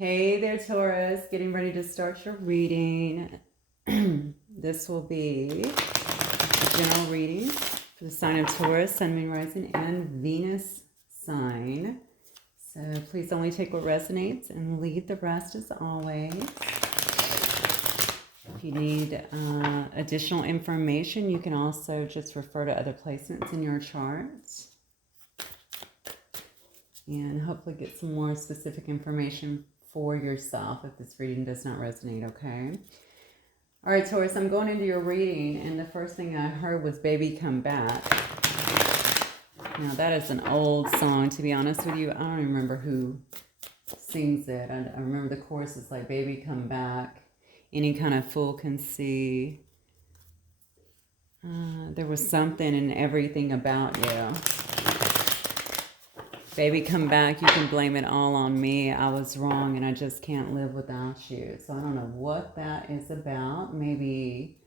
Hey there, Taurus. Getting ready to start your reading. This will be a general reading for the sign of Taurus, Sun, Moon, Rising, and Venus sign. So please only take what resonates and leave the rest as always. If you need additional information, you can also just refer to other placements in your charts and hopefully get some more specific information for yourself if this reading does not resonate, okay? All right, Taurus, I'm going into your reading, and the first thing I heard was Baby Come Back. Now, that is an old song, to be honest with you. I don't even remember who sings it. I remember the chorus is like, baby, come back. Any kind of fool can see. There was something and everything about you. Baby, come back. You can blame it all on me. I was wrong and I just can't live without you. So I don't know what that is about. Maybe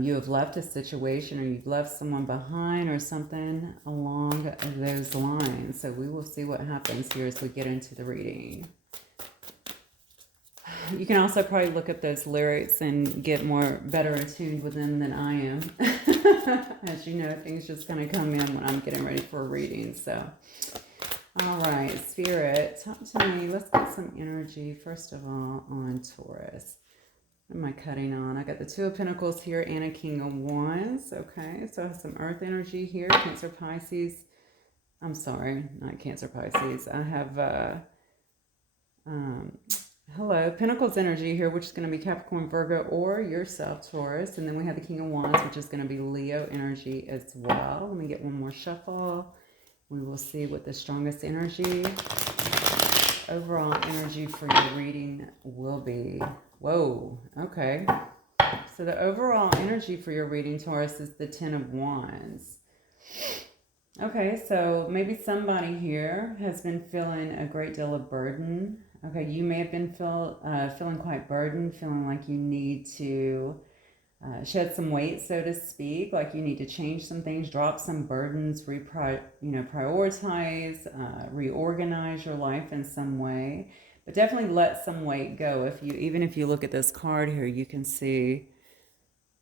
you have left a situation or you've left someone behind or something along those lines. So we will see what happens here as we get into the reading. You can also probably look at those lyrics and get better attuned with them than I am. As you know, things just kind of come in when I'm getting ready for a reading. So, all right, Spirit, talk to me. Let's get some energy, first of all, on Taurus. What am I cutting on? I got the Two of Pentacles here and a King of Wands. Okay, so I have some Earth energy here. Cancer, Pisces. I'm sorry, not Cancer, Pisces. I have... hello, Pentacles energy here, which is going to be Capricorn, Virgo, or yourself, Taurus. And then we have the King of Wands, which is going to be Leo energy as well. Let me get one more shuffle. We will see what the strongest energy, overall energy for your reading will be. Whoa, okay. So the overall energy for your reading, Taurus, is the Ten of Wands. Okay, so maybe somebody here has been feeling a great deal of burden. Okay, you may have been feeling quite burdened, feeling like you need to shed some weight, so to speak, like you need to change some things, drop some burdens, prioritize, reorganize your life in some way. But definitely let some weight go. Even if you look at this card here, you can see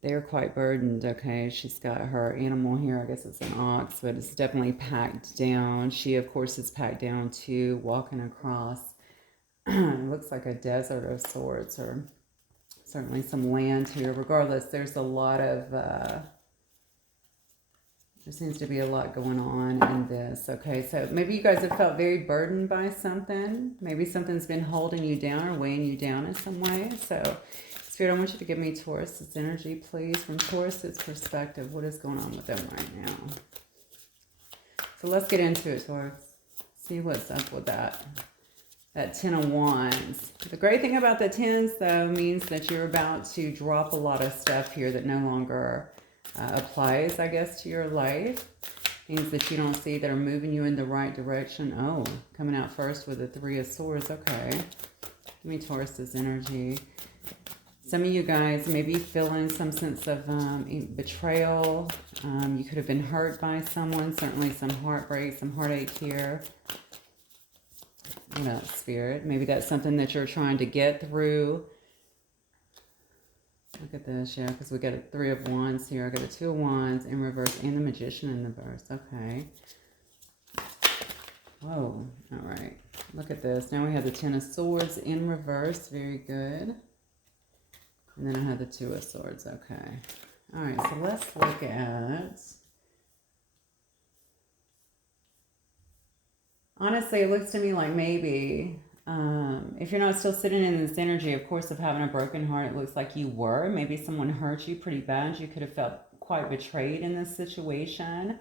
they're quite burdened, okay? She's got her animal here. I guess it's an ox, but it's definitely packed down. She, of course, is packed down too, walking across. It looks like a desert of sorts, or certainly some land here. Regardless, there's a lot of, there seems to be a lot going on in this. Okay, so maybe you guys have felt very burdened by something. Maybe something's been holding you down or weighing you down in some way. So, Spirit, I want you to give me Taurus's energy, please. From Taurus's perspective, what is going on with them right now? So let's get into it, Taurus. See what's up with that. That Ten of Wands. The great thing about the tens, though, means that you're about to drop a lot of stuff here that no longer applies, I guess, to your life. Things that you don't see that are moving you in the right direction. Oh, coming out first with the Three of Swords. Okay. Give me Taurus's energy. Some of you guys may be feeling some sense of betrayal. You could have been hurt by someone. Certainly some heartbreak, some heartache here. What else, Spirit? Maybe that's something that you're trying to get through. Look at this, yeah, because we got a Three of Wands here. I got a Two of Wands in reverse and the Magician in the reverse. Okay. Whoa. All right. Look at this. Now we have the Ten of Swords in reverse. Very good. And then I have the Two of Swords. Okay. All right. So let's look at... Honestly, it looks to me like maybe if you're not still sitting in this energy, of course, of having a broken heart, it looks like you were. Maybe someone hurt you pretty bad. You could have felt quite betrayed in this situation.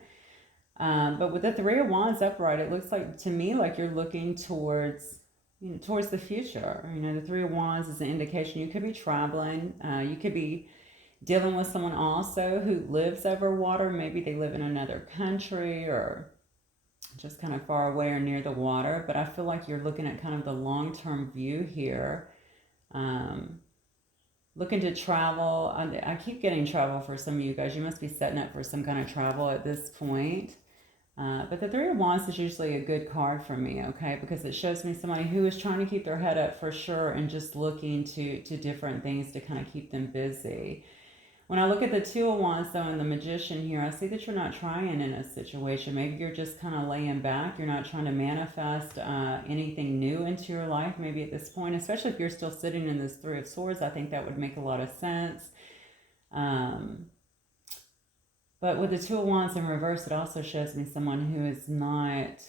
But with the Three of Wands upright, it looks like to me like you're looking towards the future. The Three of Wands is an indication you could be traveling. You could be dealing with someone also who lives over water. Maybe they live in another country or just kind of far away or near the water, but I feel like you're looking at kind of the long-term view here. Looking to travel. I keep getting travel for some of you guys. You must be setting up for some kind of travel at this point. But the Three of Wands is usually a good card for me, okay? Because it shows me somebody who is trying to keep their head up for sure and just looking to different things to kind of keep them busy. When I look at the Two of Wands, though, and the Magician here, I see that you're not trying in a situation. Maybe you're just kind of laying back. You're not trying to manifest anything new into your life, maybe at this point, especially if you're still sitting in this Three of Swords. I think that would make a lot of sense. But with the Two of Wands in reverse, it also shows me someone who is not,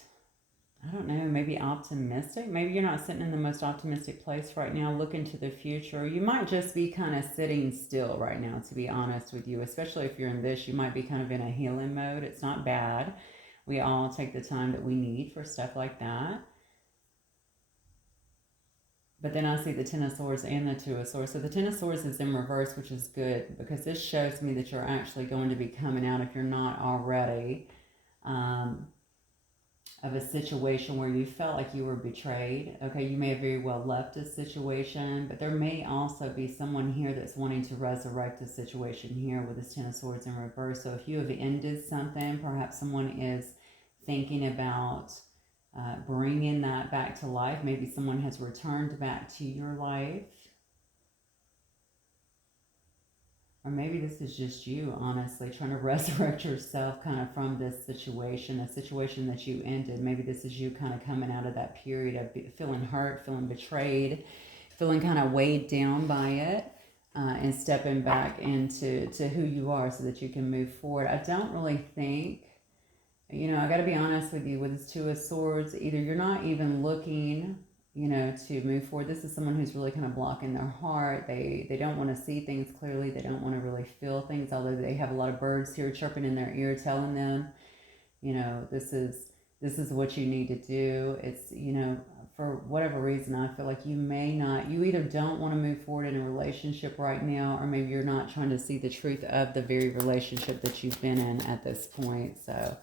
I don't know, maybe optimistic. Maybe you're not sitting in the most optimistic place right now, looking to the future. You might just be kind of sitting still right now, to be honest with you. Especially if you're in this, you might be kind of in a healing mode. It's not bad. We all take the time that we need for stuff like that. But then I see the Ten of Swords and the Two of Swords. So the Ten of Swords is in reverse, which is good because this shows me that you're actually going to be coming out, if you're not already, of a situation where you felt like you were betrayed. Okay, you may have very well left a situation, but there may also be someone here that's wanting to resurrect a situation here with this Ten of Swords in reverse. So if you have ended something, perhaps someone is thinking about bringing that back to life. Maybe someone has returned back to your life. Or maybe this is just you, honestly, trying to resurrect yourself kind of from this situation, a situation that you ended. Maybe this is you kind of coming out of that period of feeling hurt, feeling betrayed, feeling kind of weighed down by it, and stepping back into who you are so that you can move forward. I don't really think, you know, I got to be honest with you, with this Two of Swords, either you're not even looking, you know, to move forward. This is someone who's really kind of blocking their heart. They don't want to see things clearly. They don't want to really feel things, although they have a lot of birds here chirping in their ear telling them, you know, this is what you need to do. It's, you know, for whatever reason, I feel like you may not, you either don't want to move forward in a relationship right now, or maybe you're not trying to see the truth of the very relationship that you've been in at this point. So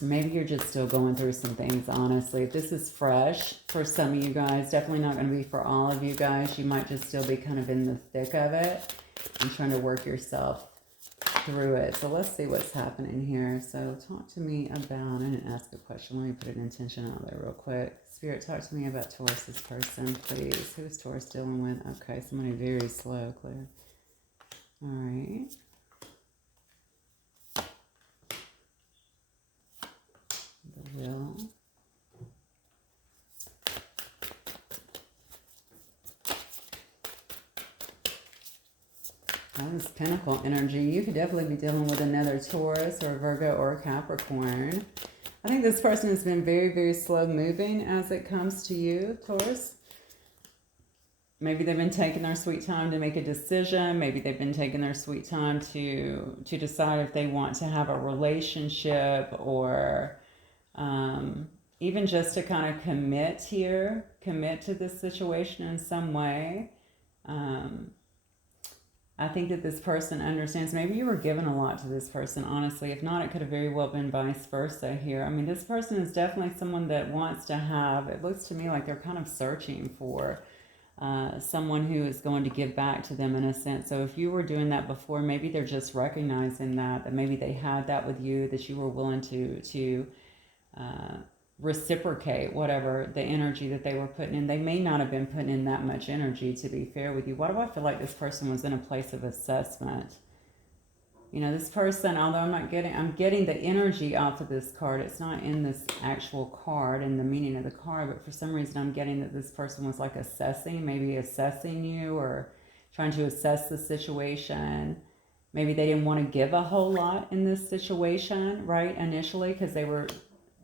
maybe you're just still going through some things, honestly. If this is fresh for some of you guys, definitely not going to be for all of you guys. You might just still be kind of in the thick of it and trying to work yourself through it. So let's see what's happening here. So talk to me about, I didn't ask a question. Let me put an intention out there real quick. Spirit, talk to me about Taurus, this person, please. Who's Taurus dealing with? Okay, somebody very slow, clear. All right. The Will. That is Pentacle energy. You could definitely be dealing with another Taurus or a Virgo or a Capricorn. I think this person has been very, very slow moving as it comes to you, Taurus. Maybe they've been taking their sweet time to make a decision. Maybe they've been taking their sweet time to decide if they want to have a relationship, or even just to kind of commit to this situation in some way. I think that this person understands. Maybe you were given a lot to this person, honestly. If not, it could have very well been vice versa here. I mean, this person is definitely someone that wants to have, it looks to me like they're kind of searching for someone who is going to give back to them in a sense. So if you were doing that before, maybe they're just recognizing that maybe they had that with you, that you were willing to reciprocate whatever the energy that they were putting in. They may not have been putting in that much energy, to be fair with you. Why do I feel like this person was in a place of assessment? You know, this person, although I'm getting the energy off of this card. It's not in this actual card and the meaning of the card, but for some reason I'm getting that this person was like maybe assessing you, or trying to assess the situation. Maybe they didn't want to give a whole lot in this situation, right, initially, because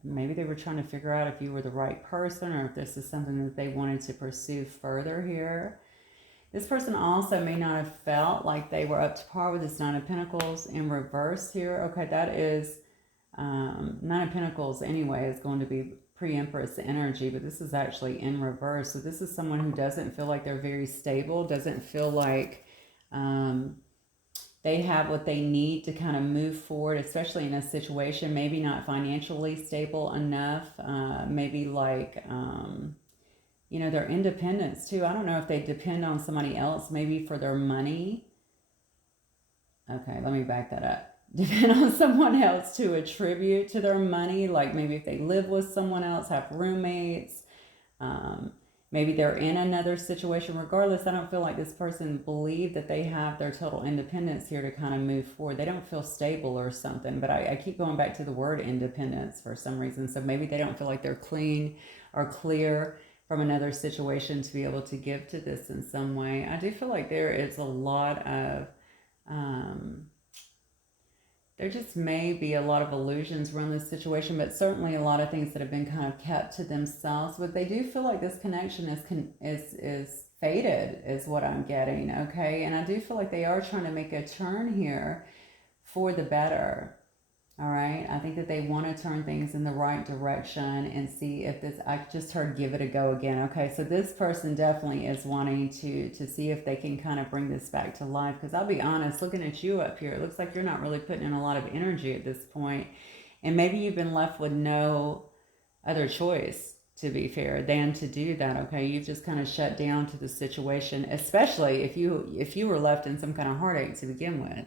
maybe they were trying to figure out if you were the right person, or if this is something that they wanted to pursue further here. This person also may not have felt like they were up to par with this Nine of Pentacles in reverse here. Okay, that is Nine of Pentacles anyway is going to be pre-Empress energy, but this is actually in reverse. So this is someone who doesn't feel like they're very stable, doesn't feel like they have what they need to kind of move forward, especially in a situation, maybe not financially stable enough, maybe like, you know, their independence too. I don't know if they depend on somebody else, maybe for their money. Okay, let me back that up. depend on someone else to attribute to their money. Like maybe if they live with someone else, have roommates, um, maybe they're in another situation. Regardless, I don't feel like this person believe that they have their total independence here to kind of move forward. They don't feel stable or something, but I keep going back to the word independence for some reason. So maybe they don't feel like they're clean or clear from another situation to be able to give to this in some way. I do feel like there is a lot of there just may be a lot of illusions around this situation, but certainly a lot of things that have been kind of kept to themselves. But they do feel like this connection is faded, is what I'm getting. Okay, and I do feel like they are trying to make a turn here for the better. All right, I think that they want to turn things in the right direction and see if this, I just heard give it a go again. Okay, so this person definitely is wanting to see if they can kind of bring this back to life, because I'll be honest, looking at you up here, it looks like you're not really putting in a lot of energy at this point, and maybe you've been left with no other choice, to be fair, than to do that. Okay, you've just kind of shut down to the situation, especially if you were left in some kind of heartache to begin with.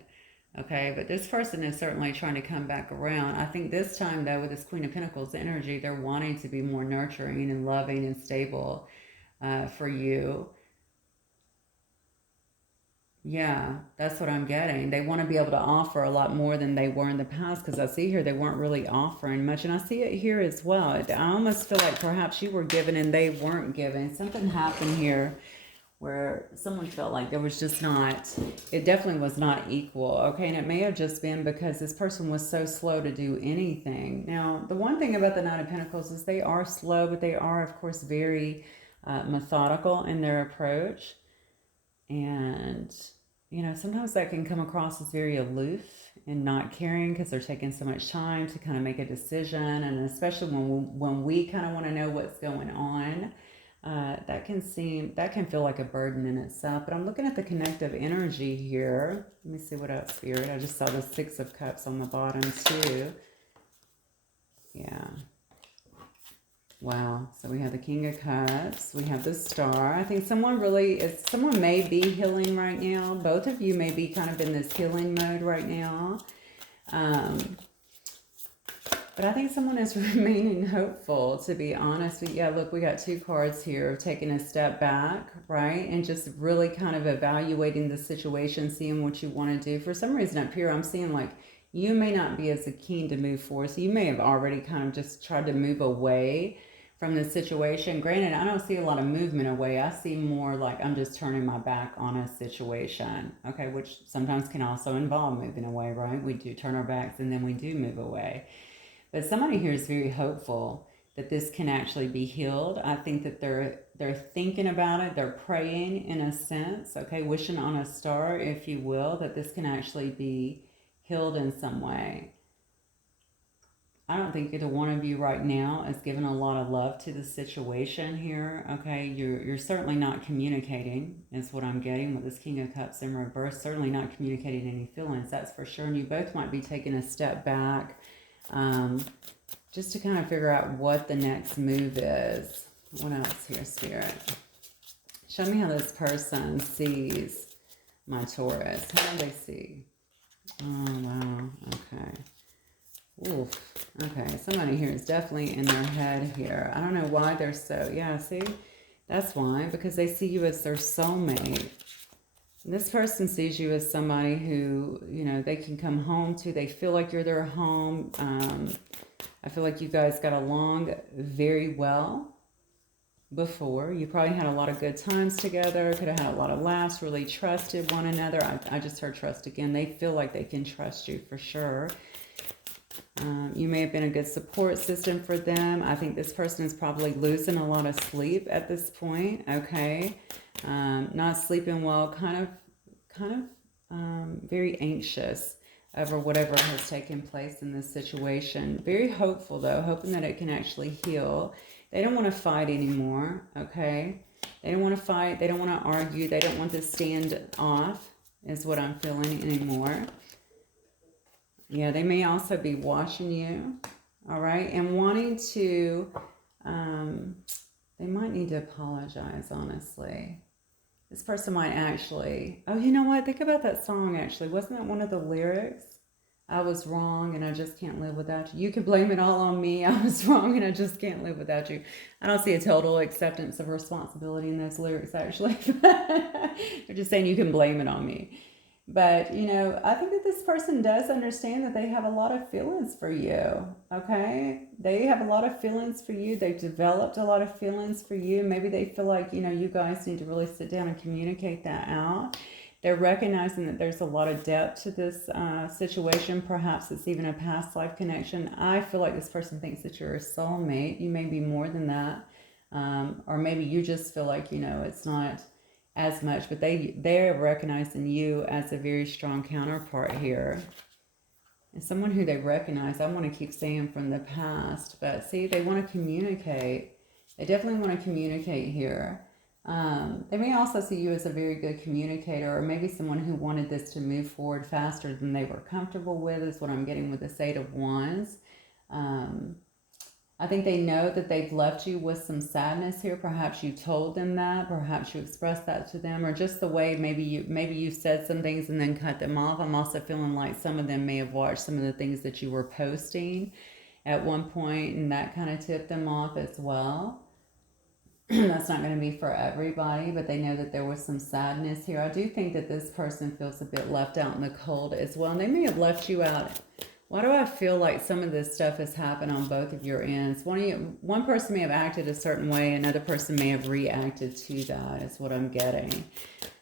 Okay, but this person is certainly trying to come back around. I think this time, though, with this Queen of Pentacles energy, they're wanting to be more nurturing and loving and stable for you. Yeah, that's what I'm getting. They want to be able to offer a lot more than they were in the past, because I see here they weren't really offering much. And I see it here as well. I almost feel like perhaps you were given and they weren't giving. Something happened here where someone felt like there was just not, it definitely was not equal, okay? And it may have just been because this person was so slow to do anything. Now, the one thing about the Nine of Pentacles is they are slow, but they are, of course, very methodical in their approach. And, you know, sometimes that can come across as very aloof and not caring because they're taking so much time to kind of make a decision. And especially when we kind of want to know what's going on, that can feel like a burden in itself. But I'm looking at the connective energy here. Let me see what else, Spirit. I just saw the Six of Cups on the bottom too. Yeah. Wow. So we have the King of Cups. We have the Star. I think someone may be healing right now. Both of you may be kind of in this healing mode right now. But I think someone is remaining hopeful, to be honest. Yeah, look, we got two cards here, taking a step back, right? And just really kind of evaluating the situation, seeing what you want to do. For some reason up here, I'm seeing like you may not be as keen to move forward. So you may have already kind of just tried to move away from the situation. Granted, I don't see a lot of movement away. I see more like I'm just turning my back on a situation, okay? Which sometimes can also involve moving away, right? We do turn our backs and then we do move away. But somebody here is very hopeful that this can actually be healed. I think that they're thinking about it. They're praying in a sense, okay, wishing on a star, if you will, that this can actually be healed in some way. I don't think either one of you right now is giving a lot of love to the situation here, okay? You're certainly not communicating, is what I'm getting with this King of Cups in reverse. Certainly not communicating any feelings, that's for sure. And you both might be taking a step back, just to kind of figure out what the next move is. What else here, Spirit? Show me how this person sees my Taurus. How do they see? Oh, wow. Okay. Oof. Okay. Somebody here is definitely in their head here. I don't know why they're so... Yeah, see? That's why. Because they see you as their soulmate. This person sees you as somebody who, you know, they can come home to. They feel like you're their home. I feel like you guys got along very well before. You probably had a lot of good times together. Could have had a lot of laughs, really trusted one another. I just heard trust again. They feel like they can trust you for sure. You may have been a good support system for them. I think this person is probably losing a lot of sleep at this point, okay? Not sleeping well, kind of very anxious over whatever has taken place in this situation. Very hopeful, though, hoping that it can actually heal. They don't want to fight anymore, okay? They don't want to fight. They don't want to argue. They don't want to stand off, is what I'm feeling anymore. Yeah, they may also be watching you, all right? And wanting to, they might need to apologize, honestly. This person might actually, oh, you know what? Think about that song, actually. Wasn't that one of the lyrics? I was wrong and I just can't live without you. You could blame it all on me. I was wrong and I just can't live without you. I don't see a total acceptance of responsibility in those lyrics, actually. They're just saying you can blame it on me. But, you know, I think that this person does understand that they have a lot of feelings for you, okay? They have a lot of feelings for you. They've developed a lot of feelings for you. Maybe they feel like, you know, you guys need to really sit down and communicate that out. They're recognizing that there's a lot of depth to this situation. Perhaps it's even a past life connection. I feel like this person thinks that you're a soulmate. You may be more than that. Or maybe you just feel like, you know, it's not as much, but they're recognizing you as a very strong counterpart here. And someone who they recognize, I want to keep saying from the past, but see, they want to communicate. They definitely want to communicate here. They may also see you as a very good communicator, or maybe someone who wanted this to move forward faster than they were comfortable with, is what I'm getting with this Eight of Wands. I think they know that they've left you with some sadness here. Perhaps you told them that, perhaps you expressed that to them, or just the way maybe you said some things and then cut them off. I'm also feeling like some of them may have watched some of the things that you were posting at one point, and that kind of tipped them off as well. That's not going to be for everybody, but they know that there was some sadness here. I do think that this person feels a bit left out in the cold as well, and they may have left you out. Why do I feel like some of this stuff has happened on both of your ends? One person may have acted a certain way, another person may have reacted to that, is what I'm getting.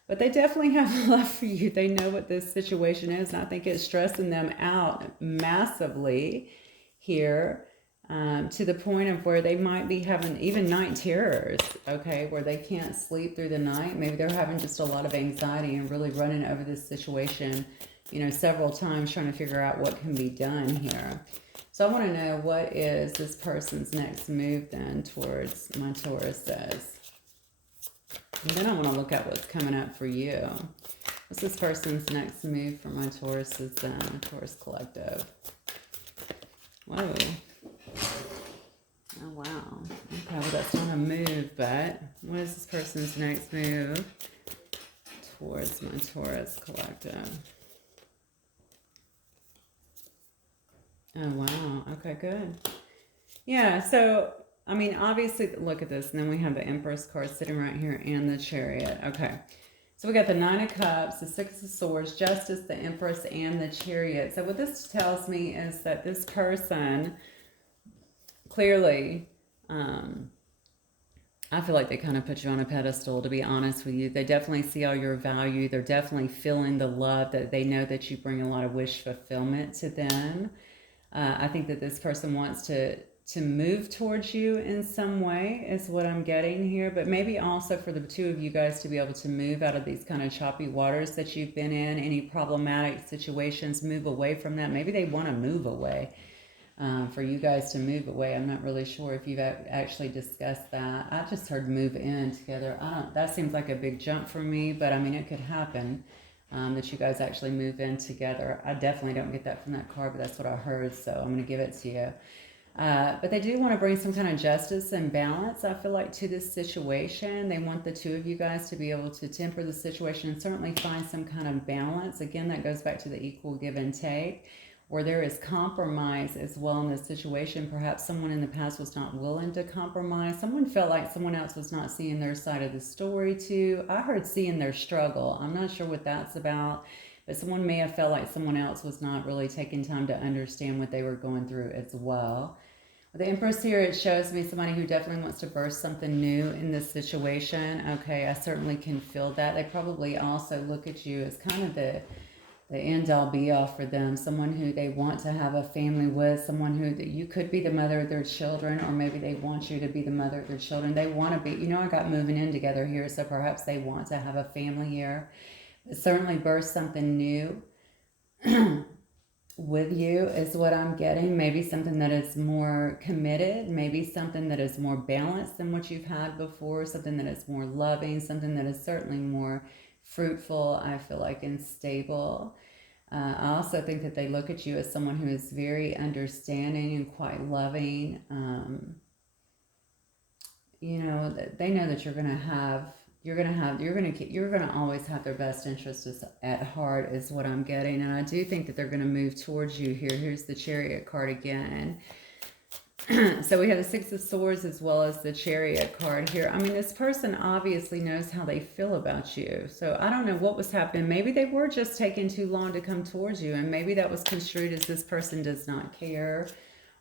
But they definitely have love for you. They know what this situation is, and I think it's stressing them out massively here, to the point of where they might be having even night terrors, okay, where they can't sleep through the night. Maybe they're having just a lot of anxiety and really running over this situation, you know, several times, trying to figure out what can be done here. So I want to know, what is this person's next move then towards my Tauruses? And then I want to look at what's coming up for you. What's this person's next move for my Tauruses then, Taurus Collective? Whoa. Oh, wow. Okay, well, that's not a move, but what is this person's next move towards my Taurus Collective? Oh, wow. Okay, good. Yeah, so, I mean, obviously, look at this. And then we have the Empress card sitting right here and the Chariot. Okay. So we got the Nine of Cups, the Six of Swords, Justice, the Empress, and the Chariot. So what this tells me is that this person clearly, I feel like they kind of put you on a pedestal, to be honest with you. They definitely see all your value. They're definitely feeling the love, that they know that you bring a lot of wish fulfillment to them. I think that this person wants to move towards you in some way, is what I'm getting here. But maybe also for the two of you guys to be able to move out of these kind of choppy waters that you've been in, any problematic situations, move away from that. Maybe they want to move away, for you guys to move away. I'm not really sure if you've actually discussed that. I just heard move in together. That seems like a big jump for me, but I mean, it could happen. That you guys actually move in together. I definitely don't get that from that card, but that's what I heard, so I'm going to give it to you. But they do want to bring some kind of justice and balance, I feel like, to this situation. They want the two of you guys to be able to temper the situation and certainly find some kind of balance. Again, that goes back to the equal give and take, where there is compromise as well in this situation. Perhaps someone in the past was not willing to compromise. Someone felt like someone else was not seeing their side of the story too. I heard seeing their struggle. I'm not sure what that's about, but someone may have felt like someone else was not really taking time to understand what they were going through as well. With the Empress here, it shows me somebody who definitely wants to burst something new in this situation. Okay, I certainly can feel that. They probably also look at you as kind of the end-all be-all for them, someone who they want to have a family with, someone who you could be the mother of their children, or maybe they want you to be the mother of their children. They want to be, you know, I got moving in together here, so perhaps they want to have a family here. But certainly burst something new with you is what I'm getting. Maybe something that is more committed, maybe something that is more balanced than what you've had before, something that is more loving, something that is certainly more fruitful, I feel like, and stable. I also think that they look at you as someone who is very understanding and quite loving. You know, they know that you're going to have you're gonna always have their best interests at heart, is what I'm getting. And I do think that they're gonna move towards you here. Here's the Chariot card again. So we have the Six of Swords as well as the Chariot card here. I mean, this person obviously knows how they feel about you. So I don't know what was happening. Maybe they were just taking too long to come towards you. And maybe that was construed as this person does not care,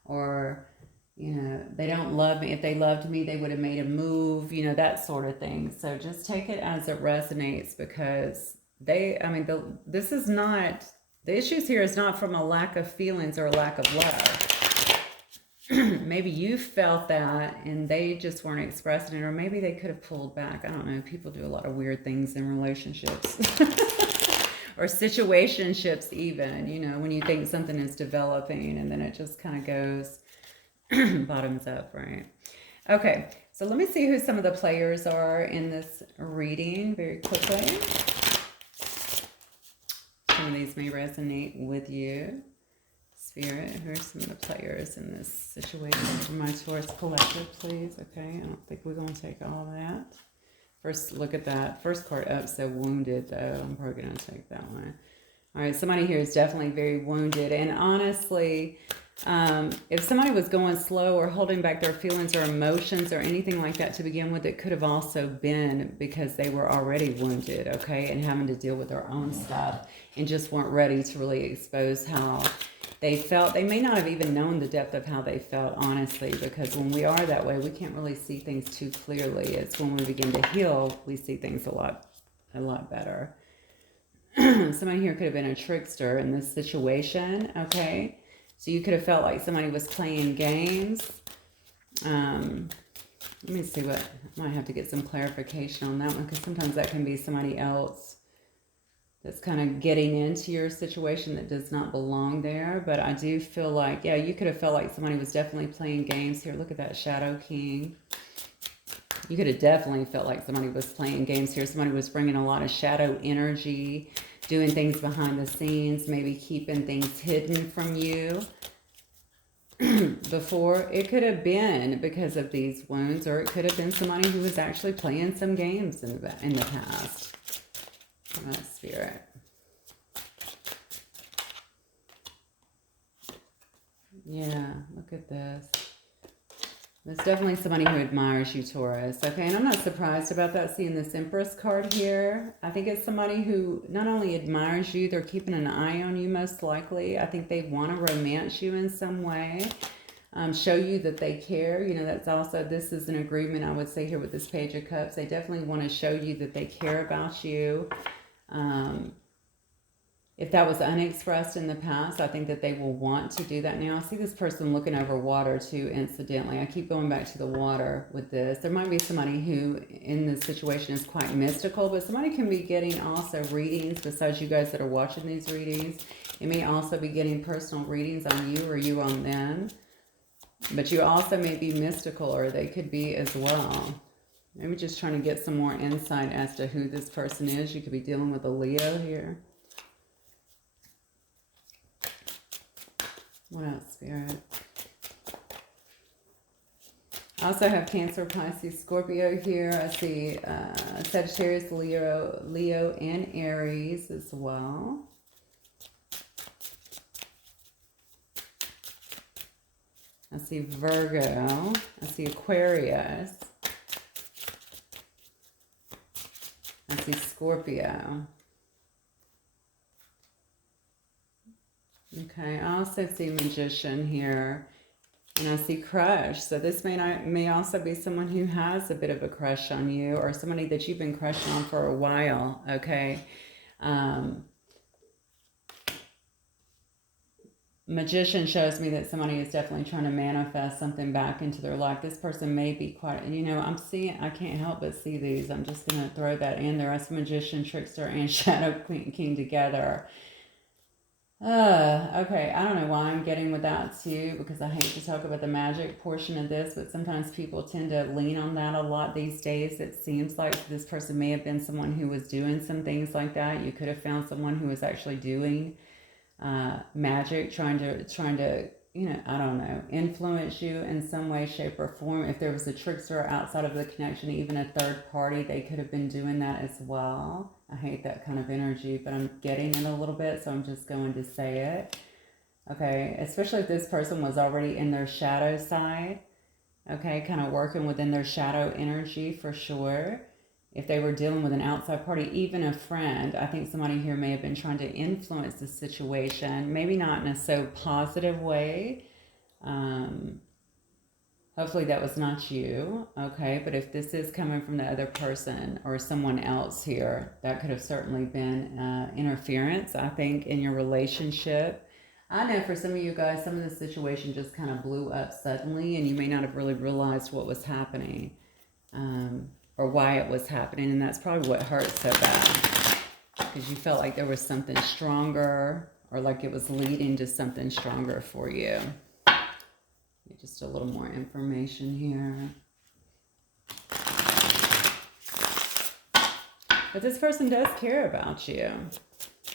or, you know, they don't love me. If they loved me, they would have made a move, you know, that sort of thing. So just take it as it resonates, because this is not, the issues here is not from a lack of feelings or a lack of love. Maybe you felt that and they just weren't expressing it, or maybe they could have pulled back. I don't know. People do a lot of weird things in relationships or situationships even, you know, when you think something is developing and then it just kind of goes bottoms up, right? Okay, so let me see who some of the players are in this reading very quickly. Some of these may resonate with you. Spirit, who are some of the players in this situation for my Taurus collective, please? Okay, I don't think we're going to take all of that. First, look at that. First card up, so wounded, though. I'm probably going to take that one. All right, somebody here is definitely very wounded. And honestly, if somebody was going slow or holding back their feelings or emotions or anything like that to begin with, it could have also been because they were already wounded, okay, and having to deal with their own stuff and just weren't ready to really expose how they felt. They may not have even known the depth of how they felt, honestly, because when we are that way, we can't really see things too clearly. It's when we begin to heal, we see things a lot better. Somebody here could have been a trickster in this situation, okay? So you could have felt like somebody was playing games. Let me see what, I might have to get some clarification on that one, because sometimes that can be somebody else that's kind of getting into your situation that does not belong there. But I do feel like, yeah, you could have felt like somebody was definitely playing games here. Look at that Shadow King. You could have definitely felt like somebody was playing games here. Somebody was bringing a lot of shadow energy, doing things behind the scenes, maybe keeping things hidden from you before. It could have been because of these wounds, or it could have been somebody who was actually playing some games in the past. Spirit. Yeah, look at this. There's definitely somebody who admires you, Taurus. Okay, and I'm not surprised about that, seeing this Empress card here. I think it's somebody who not only admires you, they're keeping an eye on you most likely. I think they want to romance you in some way. Show you that they care. You know, that's also, this is an agreement, I would say, here with this Page of Cups. They definitely want to show you that they care about you. If that was unexpressed in the past, I think that they will want to do that now. I see this person looking over water too, incidentally. I keep going back to the water with this. There might be somebody who in this situation is quite mystical, but somebody can be getting also readings besides you guys that are watching these readings. It may also be getting personal readings on you or you on them. But you also may be mystical, or they could be as well. Maybe just trying to get some more insight as to who this person is. You could be dealing with a Leo here. What else, Spirit? I also have Cancer, Pisces, Scorpio here. I see Sagittarius, Leo, and Aries as well. I see Virgo. I see Aquarius. I see Scorpio. Okay, I also see Magician here. And I see Crush. So this may also be someone who has a bit of a crush on you, or somebody that you've been crushing on for a while, okay? Magician shows me that somebody is definitely trying to manifest something back into their life. This person may be quite, you know, I'm seeing, I can't help but see these. I'm just going to throw that in there. As Magician, Trickster, and Shadow King together. Okay, I don't know why I'm getting with that too, because I hate to talk about the magic portion of this, but sometimes people tend to lean on that a lot these days. It seems like this person may have been someone who was doing some things like that. You could have found someone who was actually doing magic, trying to you know, I don't know, influence you in some way, shape, or form. If there was a trickster outside of the connection, even a third party, they could have been doing that as well. I hate that kind of energy, but I'm getting it a little bit, so I'm just going to say it. Okay, especially if this person was already in their shadow side. Okay, kind of working within their shadow energy for sure. If they were dealing with an outside party, even a friend, I think somebody here may have been trying to influence the situation, maybe not in a so positive way. Hopefully that was not you, okay? But if this is coming from the other person or someone else here, that could have certainly been interference, I think, in your relationship. I know for some of you guys, some of the situation just kind of blew up suddenly and you may not have really realized what was happening or why it was happening. And that's probably what hurt so bad, because you felt like there was something stronger or like it was leading to something stronger for you. Just a little more information here. But this person does care about you.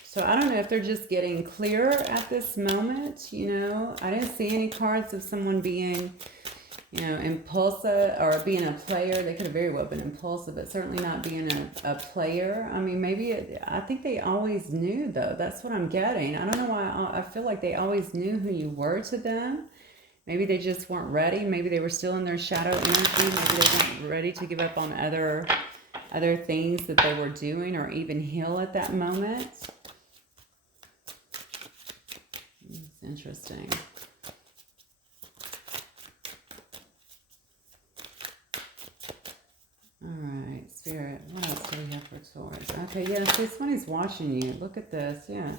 So I don't know if they're just getting clearer at this moment, you know. I didn't see any cards of someone being, you know, impulsive or being a player. They could have very well been impulsive, but certainly not being a player. I mean, maybe I think they always knew, though. That's what I'm getting. I don't know why I feel like they always knew who you were to them. Maybe they just weren't ready. Maybe they were still in their shadow energy. Maybe they weren't ready to give up on other things that they were doing or even heal at that moment. It's interesting. All right, Spirit. What else do we have for Taurus? Okay, yeah, see, somebody's watching you. Look at this, yeah.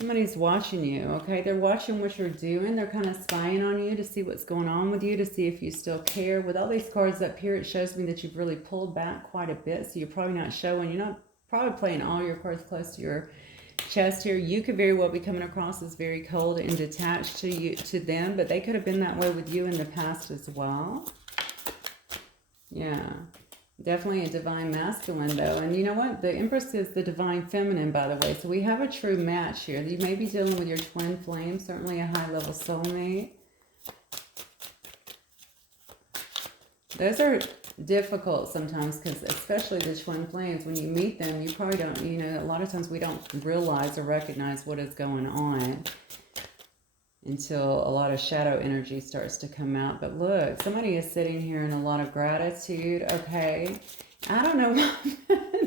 Somebody's watching you, okay? They're watching what you're doing. They're kind of spying on you to see what's going on with you, to see if you still care. With all these cards up here, it shows me that you've really pulled back quite a bit, so you're probably not showing. You're not probably playing all your cards close to your chest here. You could very well be coming across as very cold and detached to them, but they could have been that way with you in the past as well. Yeah. Definitely a divine masculine, though. And you know what? The Empress is the divine feminine, by the way. So we have a true match here. You may be dealing with your twin flame, certainly a high-level soulmate. Those are difficult sometimes because especially the twin flames, when you meet them, you probably don't, you know, a lot of times we don't realize or recognize what is going on until a lot of shadow energy starts to come out. But look, somebody is sitting here in a lot of gratitude, okay? I don't know why,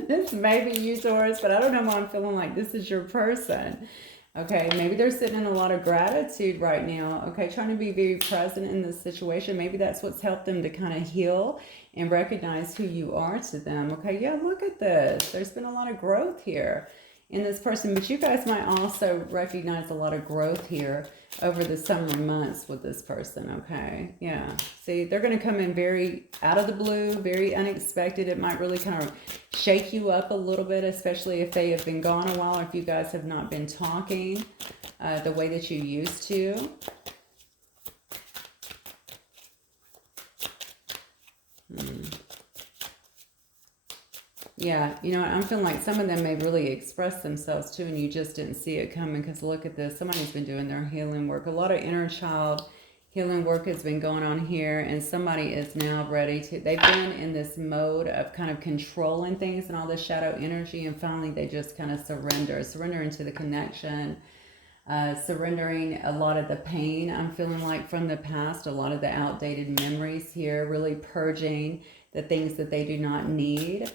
this may be you, Taurus, but I don't know why I'm feeling like this is your person, okay? Maybe they're sitting in a lot of gratitude right now, okay? Trying to be very present in this situation. Maybe that's what's helped them to kind of heal and recognize who you are to them, okay? Yeah, look at this. There's been a lot of growth here in this person, but you guys might also recognize a lot of growth here over the summer months with this person, okay? Yeah, see, they're going to come in very out of the blue, very unexpected. It might really kind of shake you up a little bit, especially if they have been gone a while, or if you guys have not been talking the way that you used to. Yeah, you know what? I'm feeling like some of them may really express themselves too, and you just didn't see it coming, because look at this. Somebody's been doing their healing work. A lot of inner child healing work has been going on here, and somebody is now ready to, they've been in this mode of kind of controlling things and all this shadow energy, and finally they just kind of surrender into the connection, surrendering a lot of the pain, I'm feeling like, from the past, a lot of the outdated memories here, really purging the things that they do not need.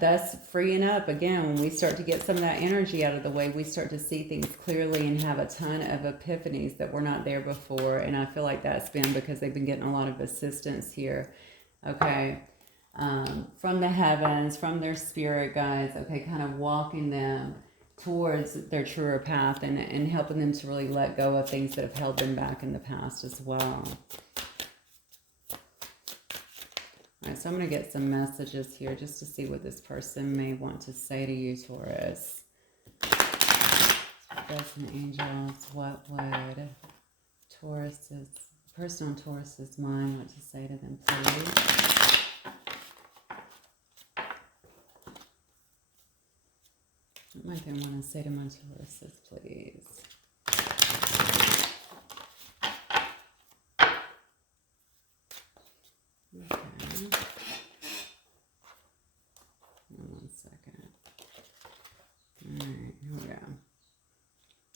Thus freeing up. Again, when we start to get some of that energy out of the way, we start to see things clearly and have a ton of epiphanies that were not there before. And I feel like that's been because they've been getting a lot of assistance here, okay, from the heavens, from their spirit guides, okay, kind of walking them towards their truer path, and helping them to really let go of things that have held them back in the past as well. All right, so I'm going to get some messages here just to see what this person may want to say to you, Taurus. Guides and angels, what would person on Taurus's mind want to say to them, please? What might they want to say to my Tauruses, please?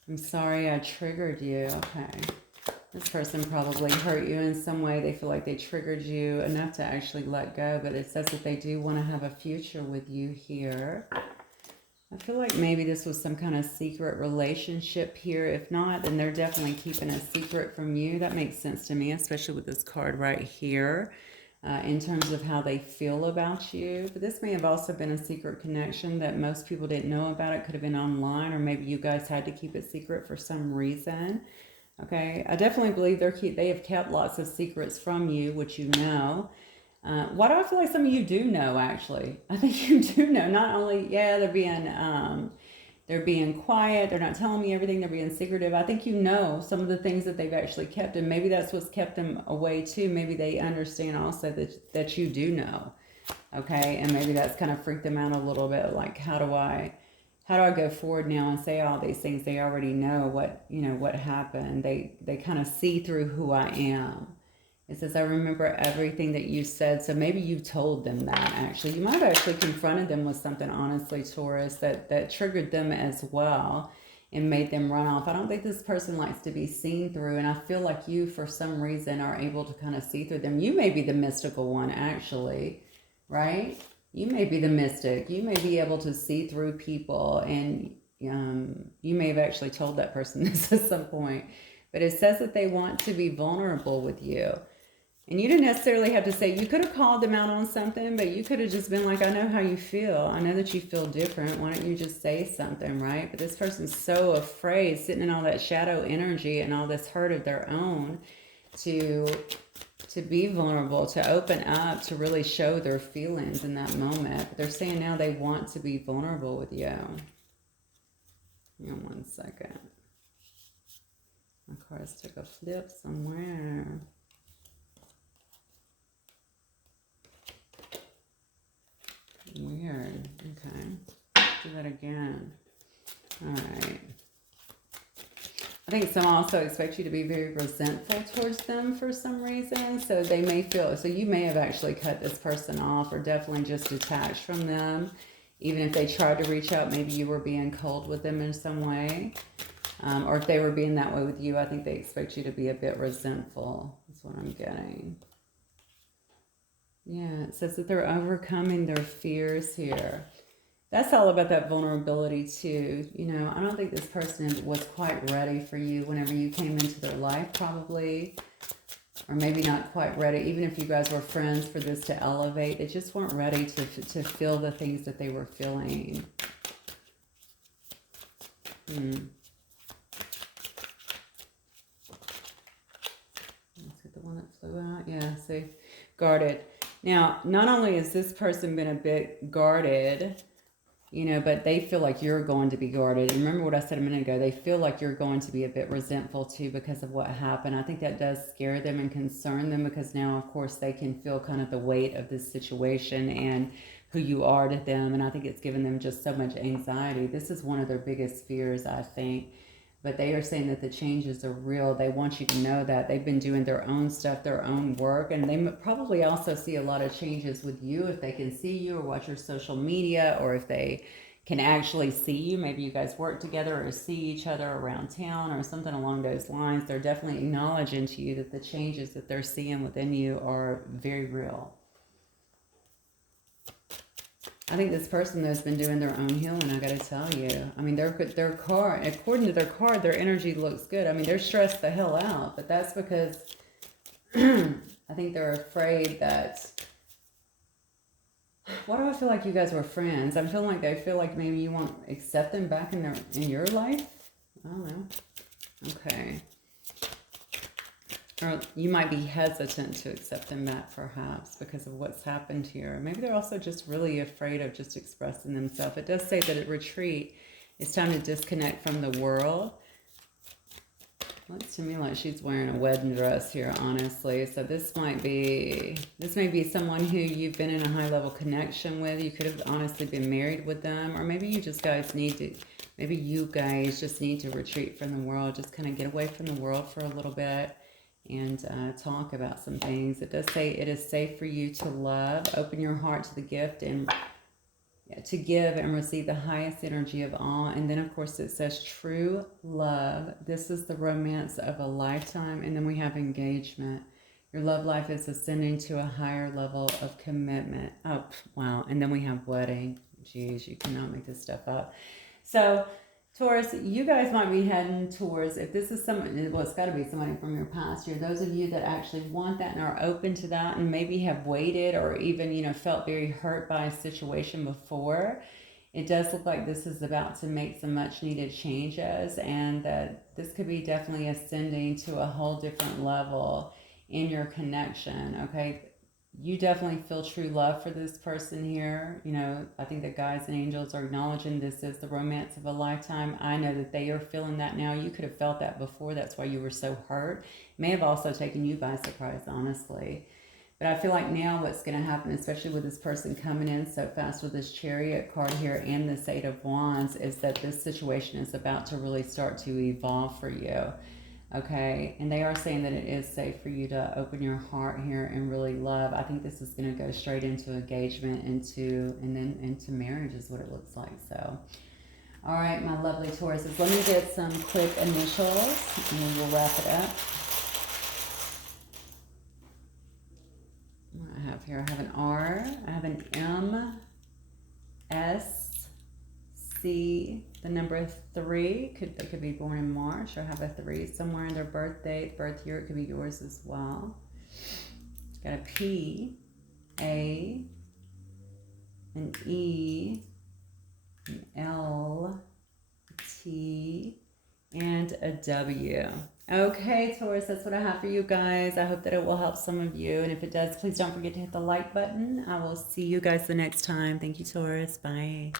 I'm sorry I triggered you. Okay. This person probably hurt you in some way. They feel like they triggered you enough to actually let go, but it says that they do want to have a future with you here. I feel like maybe this was some kind of secret relationship here. If not, then they're definitely keeping a secret from you. That makes sense to me, especially with this card right here, in terms of how they feel about you. But this may have also been a secret connection that most people didn't know about. It could have been online, or maybe you guys had to keep it secret for some reason. Okay, I definitely believe they have kept lots of secrets from you, which you know. Why do I feel like some of you do know, actually? I think you do know. Not only, yeah, they're being quiet, they're not telling me everything, they're being secretive. I think you know some of the things that they've actually kept, and maybe that's what's kept them away too. Maybe they understand also that you do know. Okay, and maybe that's kind of freaked them out a little bit, like how do I go forward now and say all these things? They already know what happened. They kind of see through who I am. It says, I remember everything that you said. So maybe you told them that, actually. You might have actually confronted them with something, honestly, Taurus, that triggered them as well and made them run off. I don't think this person likes to be seen through, and I feel like you, for some reason, are able to kind of see through them. You may be the mystical one, actually, right? You may be the mystic. You may be able to see through people, and you may have actually told that person this at some point. But it says that they want to be vulnerable with you. And you didn't necessarily have to say, you could have called them out on something, but you could have just been like, I know how you feel. I know that you feel different. Why don't you just say something, right? But this person's so afraid, sitting in all that shadow energy and all this hurt of their own, to be vulnerable, to open up, to really show their feelings in that moment. But they're saying now they want to be vulnerable with you. Hang on 1 second. My cards took a flip somewhere. Weird. Okay. Do that again. All right. I think some also expect you to be very resentful towards them for some reason. So they may feel, so you may have actually cut this person off, or definitely just detached from them. Even if they tried to reach out, maybe you were being cold with them in some way. Or if they were being that way with you, I think they expect you to be a bit resentful. That's what I'm getting. Yeah, it says that they're overcoming their fears here. That's all about that vulnerability too. You know, I don't think this person was quite ready for you whenever you came into their life, probably. Or maybe not quite ready. Even if you guys were friends, for this to elevate, they just weren't ready to feel the things that they were feeling. Let's get the one that flew out. Yeah, see, guarded. Now, not only has this person been a bit guarded, you know, but they feel like you're going to be guarded. And remember what I said a minute ago, they feel like you're going to be a bit resentful too because of what happened. I think that does scare them and concern them, because now, of course, they can feel kind of the weight of this situation and who you are to them. And I think it's given them just so much anxiety. This is one of their biggest fears, I think. But they are saying that the changes are real. They want you to know that. They've been doing their own stuff, their own work. And they probably also see a lot of changes with you if they can see you or watch your social media, or if they can actually see you. Maybe you guys work together or see each other around town or something along those lines. They're definitely acknowledging to you that the changes that they're seeing within you are very real. I think this person has been doing their own healing, I got to tell you. I mean, their card, according to their card, their energy looks good. I mean, they're stressed the hell out, but that's because I think they're afraid that... Why do I feel like you guys were friends? I'm feeling like they feel like maybe you won't accept them back in your life. I don't know. Okay. Or you might be hesitant to accept them back, perhaps, because of what's happened here. Maybe they're also just really afraid of just expressing themselves. It does say that at retreat, it's time to disconnect from the world. Looks to me like she's wearing a wedding dress here, honestly. So this may be someone who you've been in a high-level connection with. You could have honestly been married with them, or maybe you guys just need to retreat from the world, just kind of get away from the world for a little bit and talk about some things. It does say it is safe for you to love. Open your heart to the gift and to give and receive the highest energy of all. And then, of course, it says true love. This is the romance of a lifetime. And then we have engagement. Your love life is ascending to a higher level of commitment. Oh, wow. And then we have wedding. Geez, you cannot make this stuff up. So, Taurus, you guys might be heading towards, if this is someone, well, it's got to be somebody from your past year. Those of you that actually want that and are open to that and maybe have waited or even, you know, felt very hurt by a situation before, it does look like this is about to make some much needed changes, and that this could be definitely ascending to a whole different level in your connection, okay? You definitely feel true love for this person here. You know, I think the guides and angels are acknowledging this is the romance of a lifetime. I know that they are feeling that now. You could have felt that before. That's why you were so hurt. It may have also taken you by surprise, honestly. But I feel like now what's going to happen, especially with this person coming in so fast with this Chariot card here and this Eight of Wands, is that this situation is about to really start to evolve for you. Okay, and they are saying that it is safe for you to open your heart here and really love. I think this is going to go straight into engagement, and then into marriage is what it looks like. So, all right, my lovely Tauruses, let me get some quick initials and then we'll wrap it up. What I have here, I have an R, I have an M, S, C, the number 3, they could be born in March or have a 3 somewhere in their birth date, birth year. It could be yours as well. Got a P, A, an E, an L, T, and a W. Okay, Taurus, that's what I have for you guys. I hope that it will help some of you. And if it does, please don't forget to hit the like button. I will see you guys the next time. Thank you, Taurus. Bye.